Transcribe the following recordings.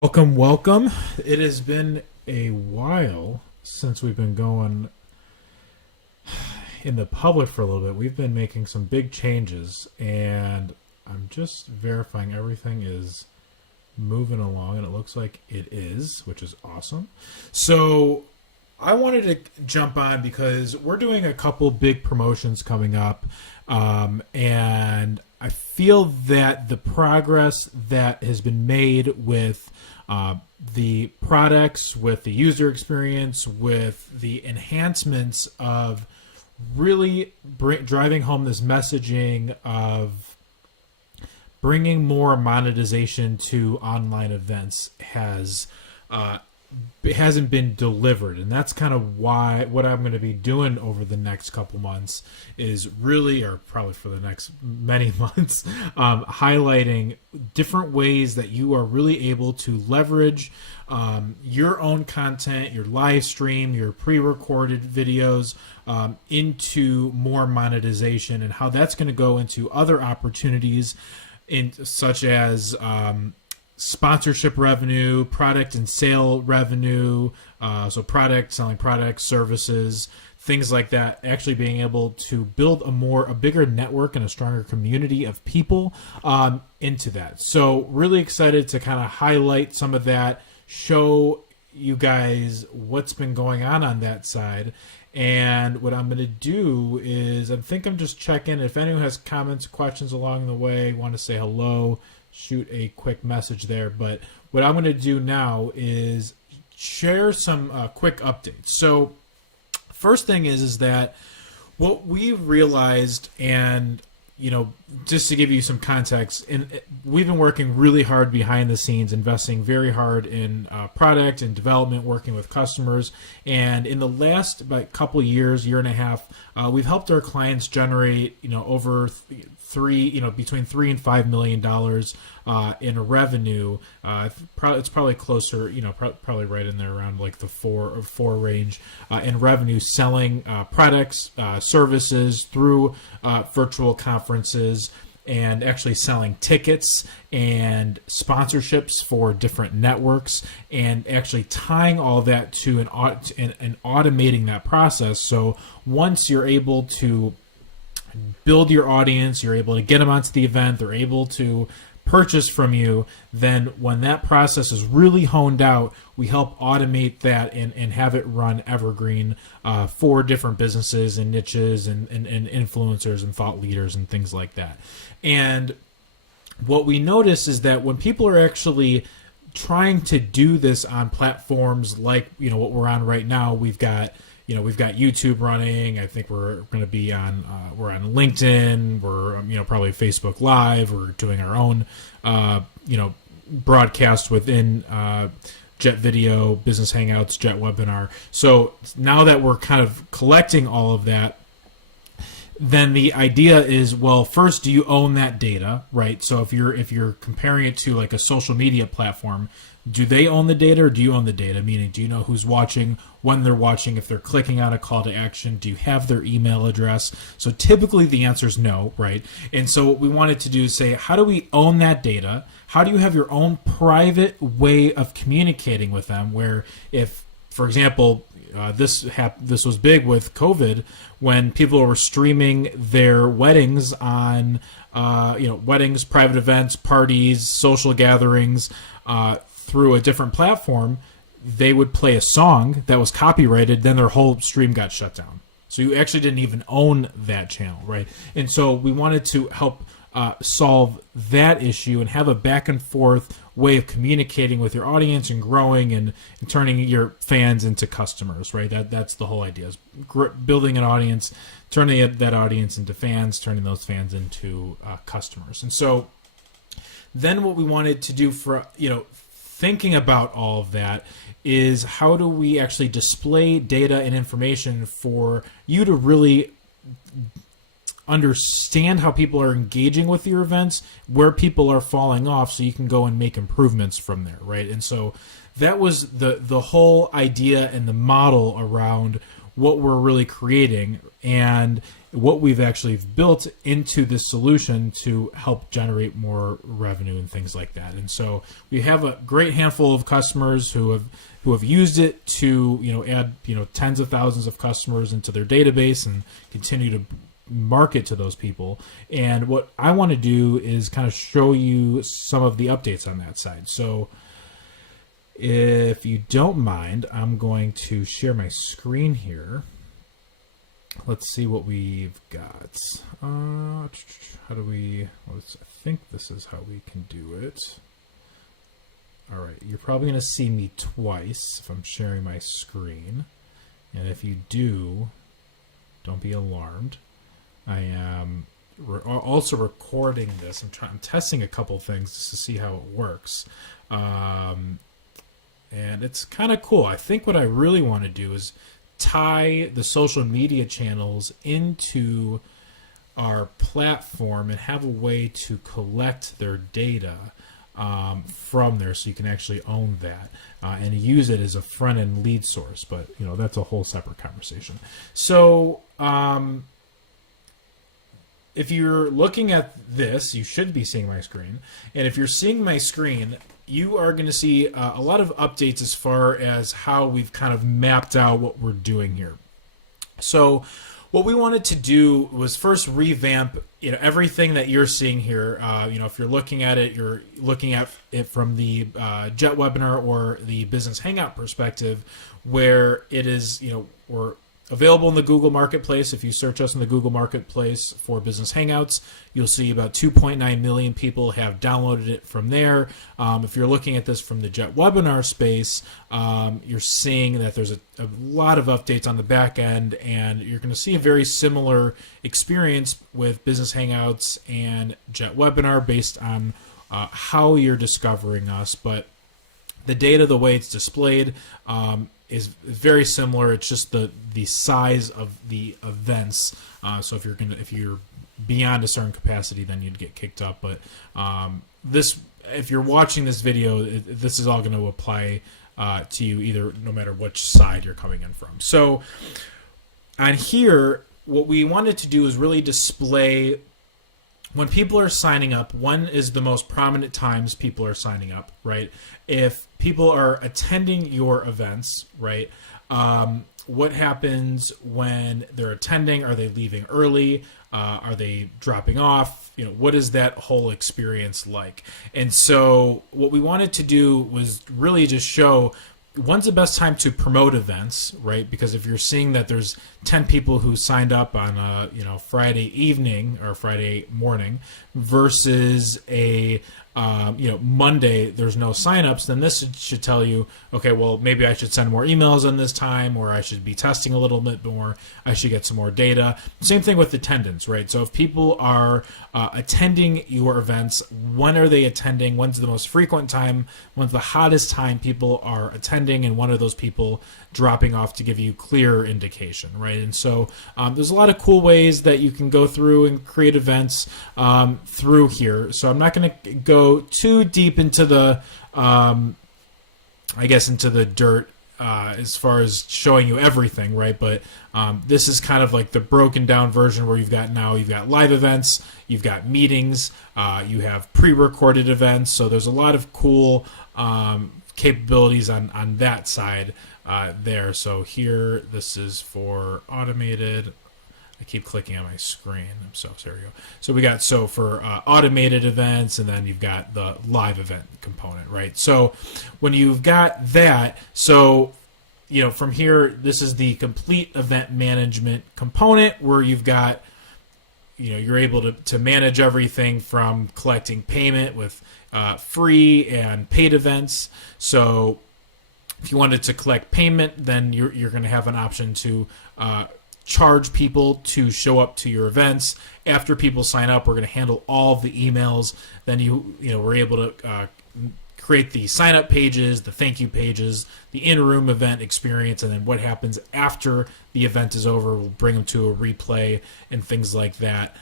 Welcome, welcome. It has been a while since we've been going in the public for a little bit. We've been making some big changes, and I'm just verifying everything is moving along, and it looks like it is, which is awesome. So, I wanted to jump on because we're doing a couple big promotions coming up, and I feel that the progress that has been made with the products, with the user experience, with the enhancements of really driving home this messaging of bringing more monetization to online events hasn't been delivered, and that's kind of why what I'm going to be doing over the next couple months is really, or probably for the next many months, highlighting different ways that you are really able to leverage your own content, your live stream, your pre-recorded videos into more monetization, and how that's going to go into other opportunities in such as sponsorship revenue, product and sale revenue, so selling products, services, things like that. Actually being able to build a bigger network and a stronger community of people into that. So really excited to kind of highlight some of that, show you guys what's been going on that side. And what I'm going to do is I'm just checking if anyone has comments, questions along the way, want to say hello, shoot a quick message there. But what I'm going to do now is share some quick updates. So first thing is that what we realized, and just to give you some context, we've been working really hard behind the scenes, investing very hard in product and development, working with customers. And in the last couple years, year and a half, we've helped our clients generate, over between $3 and $5 million in revenue. It's probably closer, probably right in there around like the four range in revenue, selling products, services through virtual conferences, and actually selling tickets and sponsorships for different networks, and actually tying all that to and automating that process. So once you're able to build your audience, you're able to get them onto the event, they're able to purchase from you, then when that process is really honed out, we help automate that and have it run evergreen for different businesses and niches and influencers and thought leaders and things like that. And what we notice is that when people are actually trying to do this on platforms like what we're on right now, we've got YouTube running. I think we're going to be on we're on LinkedIn. We're probably Facebook Live. We're doing our own broadcast within Jet Video, Business Hangouts, Jet Webinar. So now that we're kind of collecting all of that, then the idea is, well, first, do you own that data, right? So if you're comparing it to like a social media platform, do they own the data or do you own the data? Meaning, do you know who's watching, when they're watching, if they're clicking on a call to action? Do you have their email address? So typically the answer is no, right? And so what we wanted to do is say, how do we own that data? How do you have your own private way of communicating with them, where if, for example, this was big with COVID when people were streaming their weddings on, weddings, private events, parties, social gatherings through a different platform. They would play a song that was copyrighted, then their whole stream got shut down. So you actually didn't even own that channel, right? And so we wanted to help solve that issue and have a back and forth way of communicating with your audience and growing and turning your fans into customers, right? That's the whole idea, is building an audience, turning that audience into fans, turning those fans into customers. And so then what we wanted to do for, thinking about all of that is, how do we actually display data and information for you to really understand how people are engaging with your events, where people are falling off, so you can go and make improvements from there, right? And so that was the whole idea and the model around what we're really creating and what we've actually built into this solution to help generate more revenue and things like that. And so we have a great handful of customers who have used it to add tens of thousands of customers into their database and continue to market to those people. And what I want to do is kind of show you some of the updates on that side. So if you don't mind, I'm going to share my screen here. Let's see what we've got. How do we... I think this is how we can do it. All right, you're probably going to see me twice if I'm sharing my screen. And if you do, don't be alarmed. I am also recording this. I'm testing a couple things just to see how it works. And it's kind of cool. I think what I really want to do is tie the social media channels into our platform and have a way to collect their data from there, so you can actually own that and use it as a front-end lead source. But that's a whole separate conversation. So if you're looking at this, you should be seeing my screen. And if you're seeing my screen, you are going to see a lot of updates as far as how we've kind of mapped out what we're doing here. So what we wanted to do was first revamp everything that you're seeing here. If you're looking at it, you're looking at it from the Jet webinar or the Business Hangout perspective, where it is, we're available in the Google Marketplace. If you search us in the Google Marketplace for Business Hangouts, you'll see about 2.9 million people have downloaded it from there. If you're looking at this from the Jet webinar space, you're seeing that there's a lot of updates on the back end, and you're going to see a very similar experience with Business Hangouts and Jet webinar based on how you're discovering us. But the data, the way it's displayed, is very similar. It's just the size of the events. So if you're beyond a certain capacity, then you'd get kicked up. But if you're watching this video, this is all going to apply to you either, no matter which side you're coming in from. So on here, what we wanted to do is really display when people are signing up. When is the most prominent times people are signing up, right? If people are attending your events, right? What happens when they're attending? Are they leaving early? Are they dropping off? What is that whole experience like? And so what we wanted to do was really just show when's the best time to promote events, right? Because if you're seeing that there's 10 people who signed up on a Friday evening or Friday morning versus a Monday, there's no signups, then this should tell you, okay, well, maybe I should send more emails on this time, or I should be testing a little bit more. I should get some more data. Same thing with attendance, right? So if people are attending your events, when are they attending? When's the most frequent time? When's the hottest time people are attending? And when are those people dropping off to give you clear indication, right? And so there's a lot of cool ways that you can go through and create events through here. So I'm not going to go too deep into the, into the dirt as far as showing you everything, right? But this is kind of like the broken down version where you've got live events, you've got meetings, you have pre-recorded events. So there's a lot of cool capabilities on that side there. So here, this is for automated. I keep clicking on my screen. So there we go. So we got for automated events, and then you've got the live event component, right? So when you've got that, from here, this is the complete event management component where you've got, you're able to manage everything from collecting payment with free and paid events. So if you wanted to collect payment, then you're going to have an option to charge people to show up to your events. After people sign up, we're going to handle all of the emails. Then we're able to create the sign up pages, the thank you pages, the in-room event experience, and then what happens after the event is over. We'll bring them to a replay and things like that.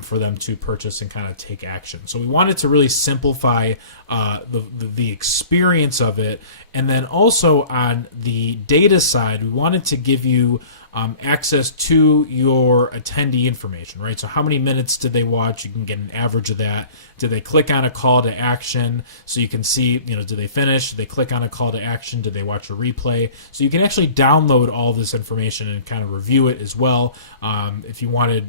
for them to purchase and kind of take action. So we wanted to really simplify the experience of it. And then also on the data side, we wanted to give you access to your attendee information, right? So how many minutes did they watch? You can get an average of that. Did they click on a call to action? So you can see, did they finish? Did they click on a call to action? Did they watch a replay? So you can actually download all this information and kind of review it as well if you wanted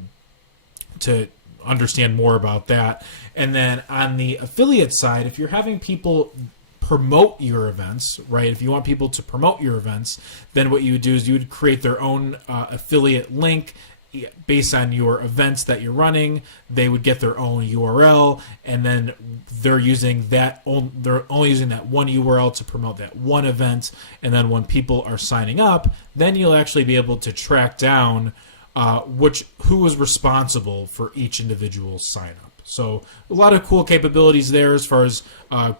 to understand more about that. And then on the affiliate side, if you're having people promote your events, right? If you want people to promote your events, then what you would do is you would create their own affiliate link based on your events that you're running. They would get their own URL, and then they're using that. They're only using that one URL to promote that one event. And then when people are signing up, then you'll actually be able to track down who was responsible for each individual sign up. So a lot of cool capabilities there as far as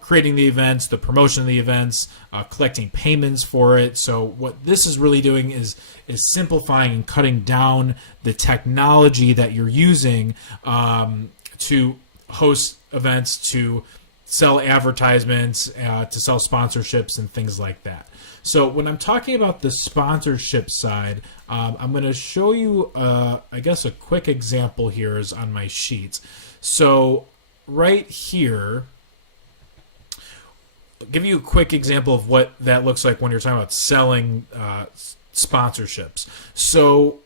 creating the events, the promotion of the events, collecting payments for it. So what this is really doing is simplifying and cutting down the technology that you're using to host events, to sell advertisements, to sell sponsorships and things like that. So when I'm talking about the sponsorship side, I'm going to show you, I guess, a quick example here is on my sheets. So right here, I'll give you a quick example of what that looks like when you're talking about selling sponsorships. So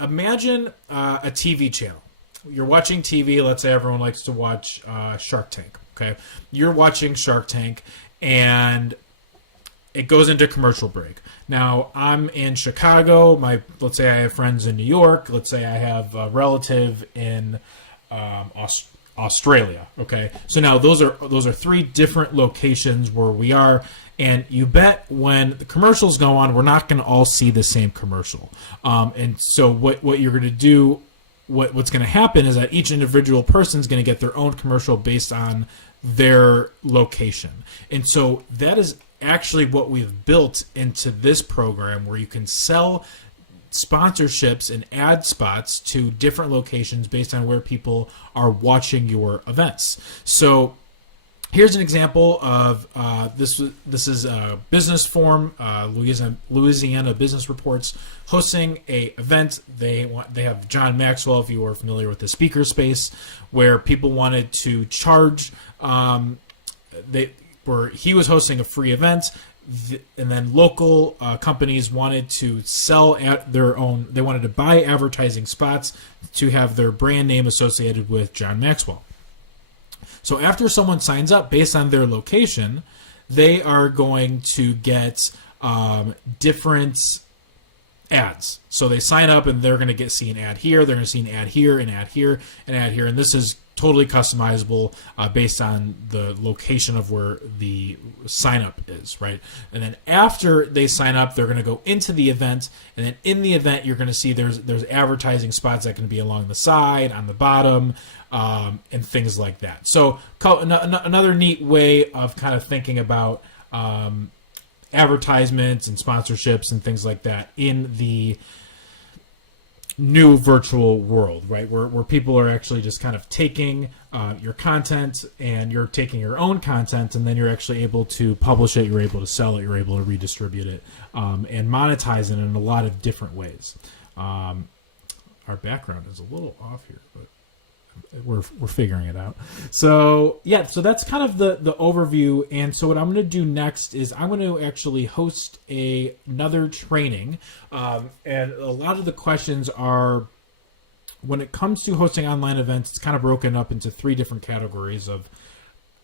imagine a TV channel. You're watching TV. Let's say everyone likes to watch Shark Tank. Okay, you're watching Shark Tank, and it goes into commercial break. Now, I'm in Chicago. Let's say I have friends in New York. Let's say I have a relative in Australia. Okay, so now those are three different locations where we are, and you bet when the commercials go on, we're not going to all see the same commercial. And so what you're going to do, what's going to happen is that each individual person is going to get their own commercial based on their location, and so that is actually what we've built into this program, where you can sell sponsorships and ad spots to different locations based on where people are watching your events. So here's an example of this is a business forum, Louisiana Business Reports, hosting a event. They have John Maxwell, if you are familiar with the speaker space, where people wanted to charge. Where he was hosting a free event, and then local companies wanted to sell at their own. They wanted to buy advertising spots to have their brand name associated with John Maxwell. So after someone signs up based on their location, they are going to get different ads. So they sign up and they're going to see an ad here, they're going to see an ad here, an ad here, an ad here, and this is totally customizable based on the location of where the sign up is, right? And then after they sign up, they're going to go into the event, and then in the event, you're going to see there's advertising spots that can be along the side, on the bottom, and things like that. So another neat way of kind of thinking about advertisements and sponsorships and things like that in the new virtual world, right? Where people are actually just kind of taking your content, and you're taking your own content, and then you're actually able to publish it, you're able to sell it, you're able to redistribute it, and monetize it in a lot of different ways. Our background is a little off here, but we're figuring it out. So yeah, so that's kind of the overview. And so what I'm going to do next is I'm going to actually host another training, and a lot of the questions are, when it comes to hosting online events, it's kind of broken up into three different categories of: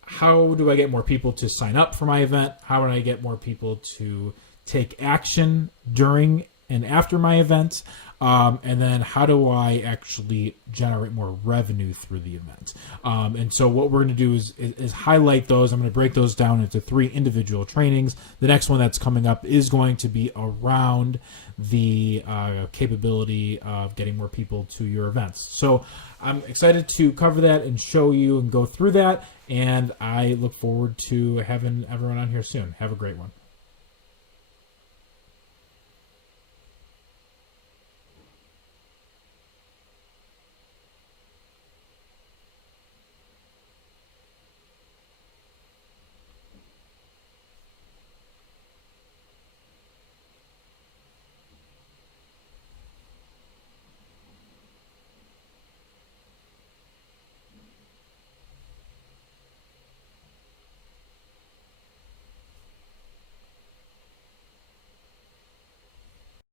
how do I get more people to sign up for my event? How do I get more people to take action during and after my event? And then how do I actually generate more revenue through the event? And so what we're going to do is highlight those. I'm going to break those down into three individual trainings. The next one that's coming up is going to be around the capability of getting more people to your events. So I'm excited to cover that and show you and go through that. And I look forward to having everyone on here soon. Have a great one.